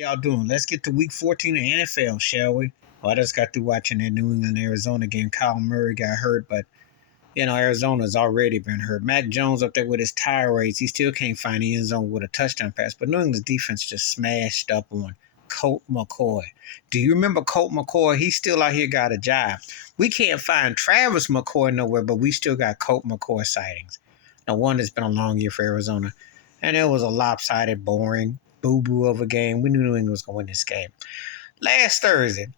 Y'all doing? Let's get to week 14 of NFL, shall we? Well, I just got through watching that New England Arizona game. Kyle Murray got hurt, but Arizona's already been hurt. Mac Jones up there with his tire rates, he still can't find the end zone with a touchdown pass. But New England's defense just smashed up on Colt McCoy. Do you remember Colt McCoy? He still out here got a job. We can't find Travis McCoy nowhere, but we still got Colt McCoy sightings. Now, one that's been a long year for Arizona. And it was a lopsided, boring, boo-boo of a game. We knew New England was going to win this game. Last Thursday,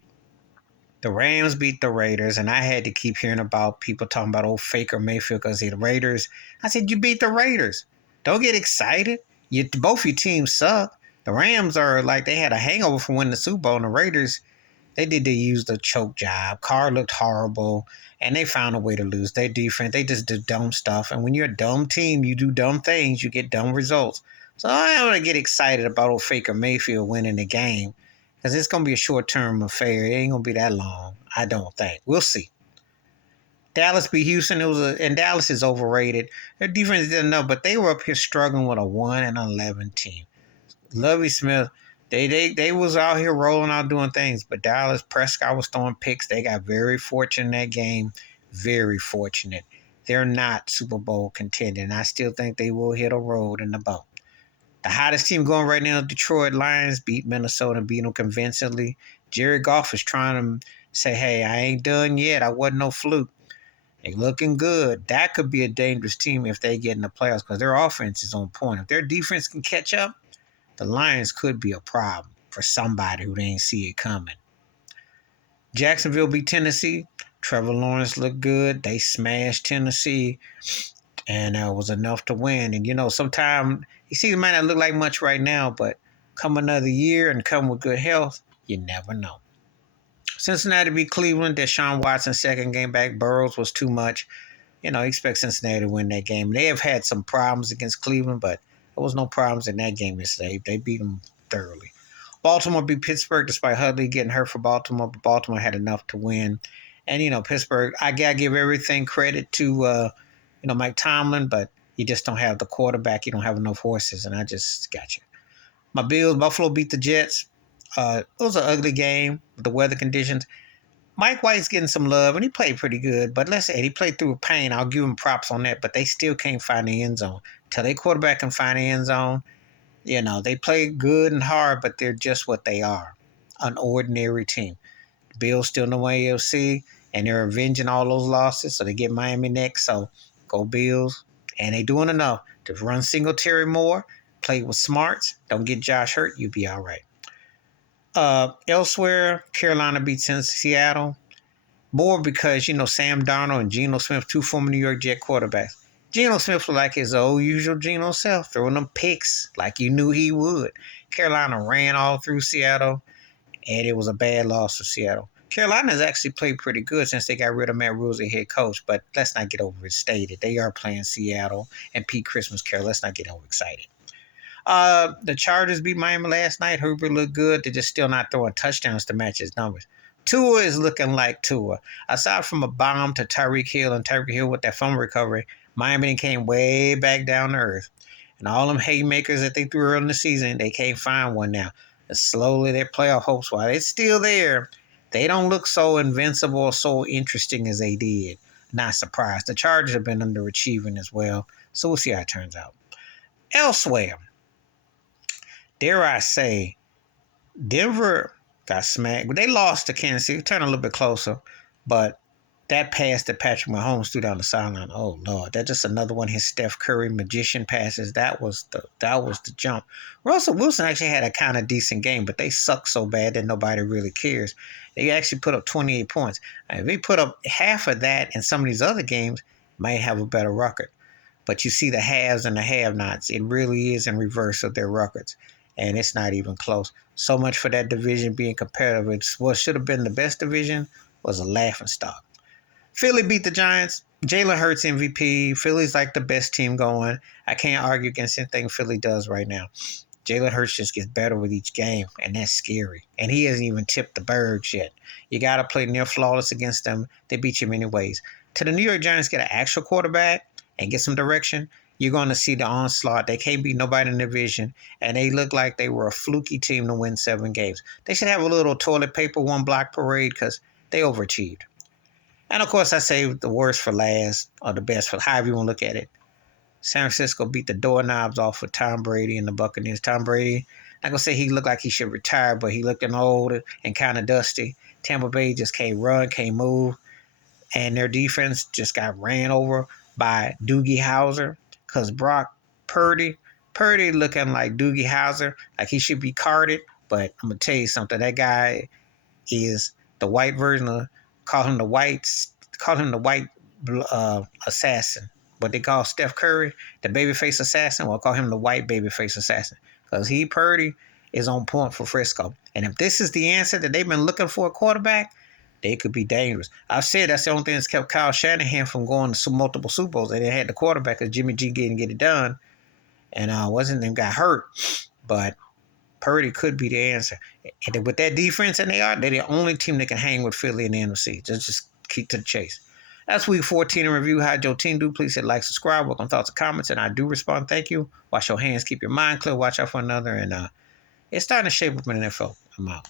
the Rams beat the Raiders, and I had to keep hearing about people talking about old Faker Mayfield because the Raiders. I said, you beat the Raiders. Don't get excited. Both your teams suck. The Rams are like they had a hangover from winning the Super Bowl, and the Raiders, they used a choke job. Carr looked horrible, and they found a way to lose. Their defense, they just did dumb stuff. And when you're a dumb team, you do dumb things, you get dumb results. So I don't want to get excited about old Faker Mayfield winning the game because it's going to be a short-term affair. It ain't going to be that long, I don't think. We'll see. Dallas beat Houston. And Dallas is overrated. Their defense didn't know, but they were up here struggling with a 1-11 team. Lovie Smith, they was out here rolling out doing things, but Dallas Prescott was throwing picks. They got very fortunate in that game. Very fortunate. They're not Super Bowl contending. I still think they will hit a road in the boat. The hottest team going right now, Detroit Lions, beat Minnesota, beat them convincingly. Jared Goff is trying to say, hey, I ain't done yet. I wasn't no fluke. They looking good. That could be a dangerous team if they get in the playoffs because their offense is on point. If their defense can catch up, the Lions could be a problem for somebody who didn't see it coming. Jacksonville beat Tennessee. Trevor Lawrence looked good. They smashed Tennessee, and it was enough to win. And, sometimes you see it might not look like much right now, but come another year and come with good health, you never know. Cincinnati beat Cleveland. Deshaun Watson second game back. Burrows was too much. Expect Cincinnati to win that game. They have had some problems against Cleveland, but there was no problems in that game yesterday. They beat them thoroughly. Baltimore beat Pittsburgh despite Hudley getting hurt for Baltimore, but Baltimore had enough to win. And, Pittsburgh, I got to give everything credit to, Mike Tomlin, but you just don't have the quarterback. You don't have enough horses, and I just got you. My Bills, Buffalo beat the Jets. It was an ugly game with the weather conditions. Mike White's getting some love, and he played pretty good. But let's say he played through pain. I'll give him props on that. But they still can't find the end zone. Till their quarterback can find the end zone, they play good and hard, but they're just what they are, an ordinary team. The Bills still in the AFC, and they're avenging all those losses, so they get Miami next. So go Bills. And they doing enough to run Singletary more, play with smarts. Don't get Josh hurt. You'll be all right. Elsewhere, Carolina beats Seattle. More because, Sam Darnold and Geno Smith, two former New York Jet quarterbacks. Geno Smith was like his old usual Geno self, throwing them picks like you knew he would. Carolina ran all through Seattle, and it was a bad loss for Seattle. Carolina has actually played pretty good since they got rid of Matt Rule as head coach, but let's not get overstated. They are playing Seattle and Pete Christmas Carol. Let's not get overexcited. The Chargers beat Miami last night. Herbert looked good. They're just still not throwing touchdowns to match his numbers. Tua is looking like Tua. Aside from a bomb to Tyreek Hill and Tyreek Hill with that fumble recovery, Miami came way back down to earth. And all them haymakers that they threw early in the season, they can't find one now. And slowly their playoff hopes, while it's still there, they don't look so invincible or so interesting as they did. Not surprised. The Chargers have been underachieving as well. So we'll see how it turns out. Elsewhere, dare I say, Denver got smacked. They lost to Kansas City. Turned a little bit closer, but that pass that Patrick Mahomes threw down the sideline. Oh Lord, that's just another one of his Steph Curry magician passes. That was the jump. Russell Wilson actually had a kind of decent game, but they suck so bad that nobody really cares. They actually put up 28 points. If they put up half of that in some of these other games, might have a better record. But you see the haves and the have-nots. It really is in reverse of their records. And it's not even close. So much for that division being competitive. It's what should have been the best division was a laughingstock. Philly beat the Giants. Jalen Hurts MVP. Philly's like the best team going. I can't argue against anything Philly does right now. Jalen Hurts just gets better with each game, and that's scary. And he hasn't even tipped the birds yet. You got to play near flawless against them. They beat you many ways. To the New York Giants get an actual quarterback and get some direction, You're going to see the onslaught. They can't beat nobody in the division, and they look like they were a fluky team to win 7 games. They should have a little toilet paper 1 block parade because they overachieved. And of course, I saved the worst for last, or the best for however you want to look at it. San Francisco beat the doorknobs off of Tom Brady and the Buccaneers. Tom Brady, I'm going to say he looked like he should retire, but he looked old and kind of dusty. Tampa Bay just can't run, can't move, and their defense just got ran over by Doogie Howser because Brock Purdy looking like Doogie Howser, like he should be carded. But I'm going to tell you something, that guy is the white version of, call him the white assassin. What they call Steph Curry, the babyface assassin. We'll call him the white babyface assassin because Purdy is on point for Frisco. And if this is the answer that they've been looking for a quarterback, they could be dangerous. I've said that's the only thing that's kept Kyle Shanahan from going to multiple Super Bowls. They didn't have the quarterback because Jimmy G didn't get it done, and got hurt. But Purdy could be the answer. And with that defense, and they're the only team that can hang with Philly in the NFC. Just keep to the chase. That's week 14 in review. How'd your team do? Please hit like, subscribe, welcome thoughts and comments, and I do respond. Thank you. Wash your hands, keep your mind clear, watch out for another, and it's starting to shape up in the NFL. I'm out.